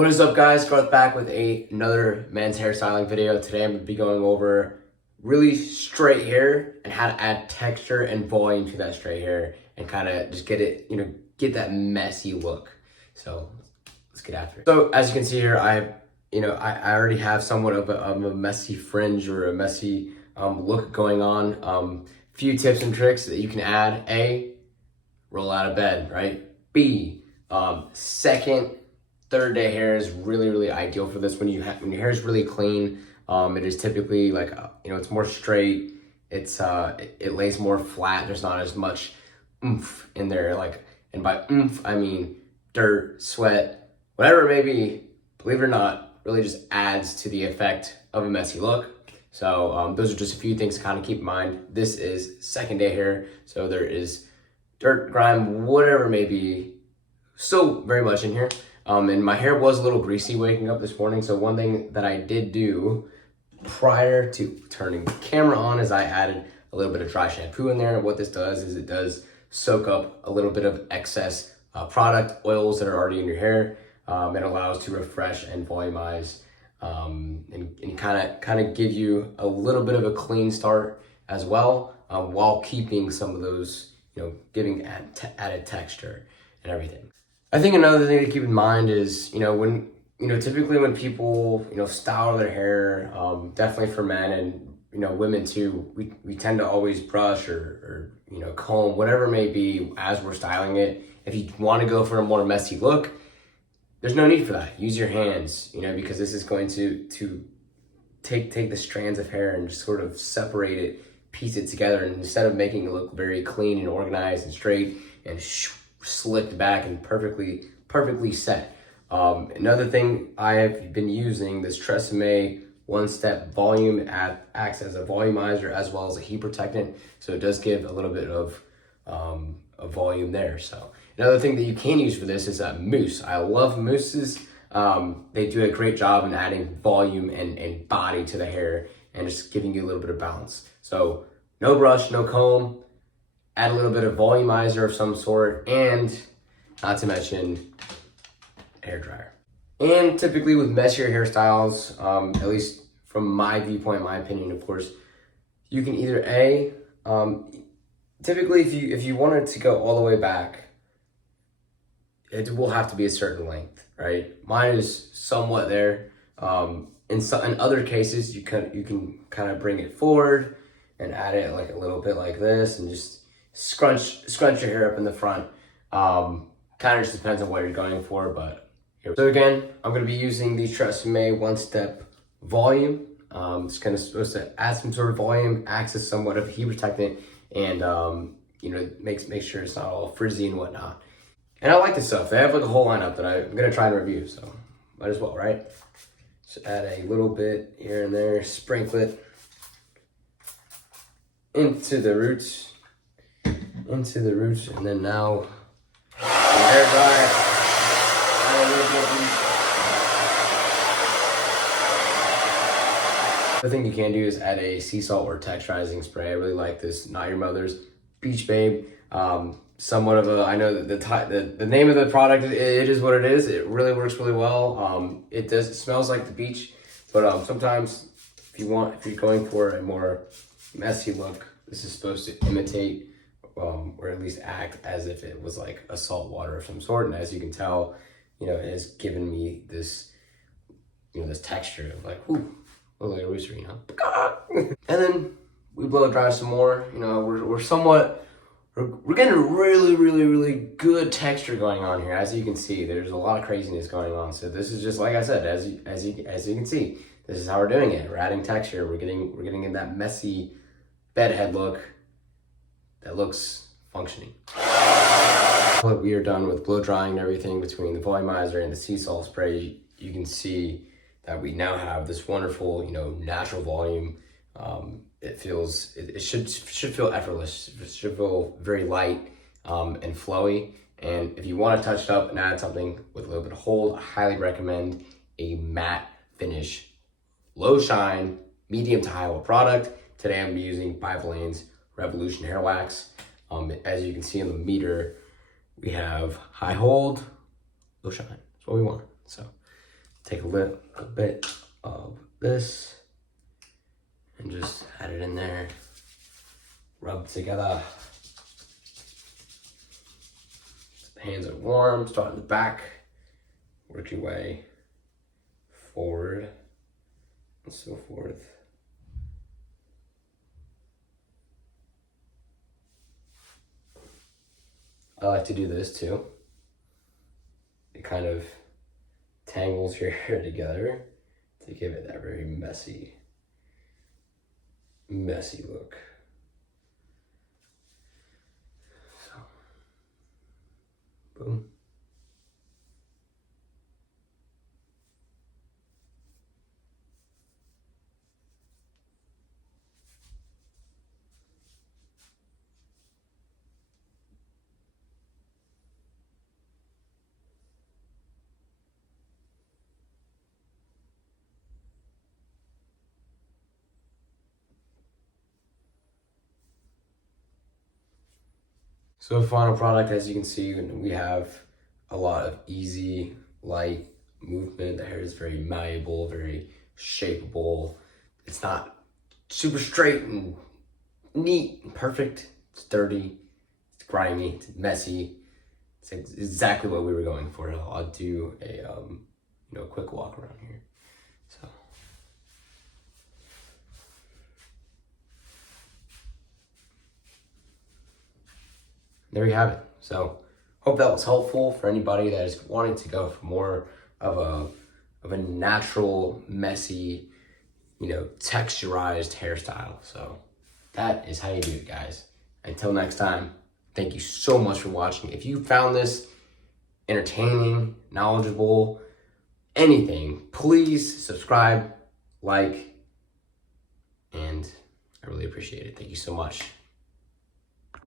What is up, guys? Garth back with another men's hairstyling video. Today I'm going to be going over really straight hair and how to add texture and volume to that straight hair and kind of just get it, get that messy look. So let's get after it. So as you can see here, I already have somewhat of a messy fringe or a messy look going on. Few tips and tricks that you can add. A, roll out of bed, right? B, second, third day hair is really ideal for this. When your hair is really clean, it is typically like it's more straight. It lays more flat. There's not as much oomph in there. And by oomph I mean dirt, sweat, whatever it may be. Believe it or not, really just adds to the effect of a messy look. So those are just a few things to kind of keep in mind. This is second day hair, so there is dirt, grime, whatever it may be, still very much in here. And my hair was a little greasy waking up this morning, so one thing that I did do prior to turning the camera on is I added a little bit of dry shampoo in there. And what this does is it does soak up a little bit of excess product, oils that are already in your hair. It allows to refresh and volumize and kind of give you a little bit of a clean start as well, while keeping some of those, giving added texture and everything. I think another thing to keep in mind is, typically when people, style their hair, definitely for men and, women too, we tend to always brush or comb, whatever it may be as we're styling it. If you want to go for a more messy look, there's no need for that. Use your hands, because this is going to take the strands of hair and just sort of separate it, piece it together, and instead of making it look very clean and organized and straight and slicked back and perfectly set. Another thing I have been using, this Tresemme one-step volume acts as a volumizer as well as a heat protectant, so it does give a little bit of a volume there. So another thing that you can use for this is mousse. I love mousses. They do a great job in adding volume and body to the hair and just giving you a little bit of balance. So no brush, no comb. Add a little bit of volumizer of some sort, and not to mention hair dryer. And typically with messier hairstyles, at least from my viewpoint, my opinion, of course, you can either typically if you wanted to go all the way back, it will have to be a certain length, right? Mine is somewhat there. In other cases, you can kind of bring it forward and add it like a little bit like this, and just scrunch your hair up in the front. Kind of just depends on what you're going for, but here. So again, I'm going to be using the Tresemme one-step volume. It's kind of supposed to add some sort of volume, acts as somewhat of a heat protectant, and make sure it's not all frizzy and whatnot. And I like this stuff. They have like a whole lineup that I'm going to try and review, so might as well, right? Just add a little bit here and there, sprinkle it into the roots, and then now the hair dryer. The thing you can do is add a sea salt or texturizing spray. I really like this Not Your Mother's Beach Babe. Somewhat of a, I know that the name of the product, it is what it is. It really works really well. It smells like the beach, but sometimes if you're going for a more messy look, this is supposed to imitate or at least act as if it was like a salt water of some sort. And as you can tell, it has given me this, this texture of like, ooh, look like a rooster, And then we blow dry some more. We're getting a really good texture going on here. As you can see, there's a lot of craziness going on. So this is just, like I said, as you can see, this is how we're doing it. We're adding texture. We're getting in that messy bedhead look that looks functioning. We are done with blow drying and everything between the volumizer and the sea salt spray. You can see that we now have this wonderful, natural volume. It should feel effortless. It should feel very light and flowy. And if you want to touch it up and add something with a little bit of hold, I highly recommend a matte finish, low shine, medium to high oil product. Today I'm using 5 Lane's Revolution Hair Wax. As you can see in the meter, we have high hold, low shine. That's what we want. So take a little bit of this and just add it in there, rub together. Hands are warm, start in the back, work your way forward and so forth. I like to do this too. It kind of tangles your hair together to give it that very messy look. So, boom. So the final product, as you can see, we have a lot of easy, light movement. The hair is very malleable, very shapeable. It's not super straight and neat and perfect. It's dirty, it's grimy, it's messy. It's exactly what we were going for. I'll do a quick walk around here. So. There you have it. So hope that was helpful for anybody that is wanting to go for more of a natural, messy, texturized hairstyle. So that is how you do it, guys. Until next time, thank you so much for watching. If you found this entertaining, knowledgeable, anything, please subscribe, like, and I really appreciate it. Thank you so much.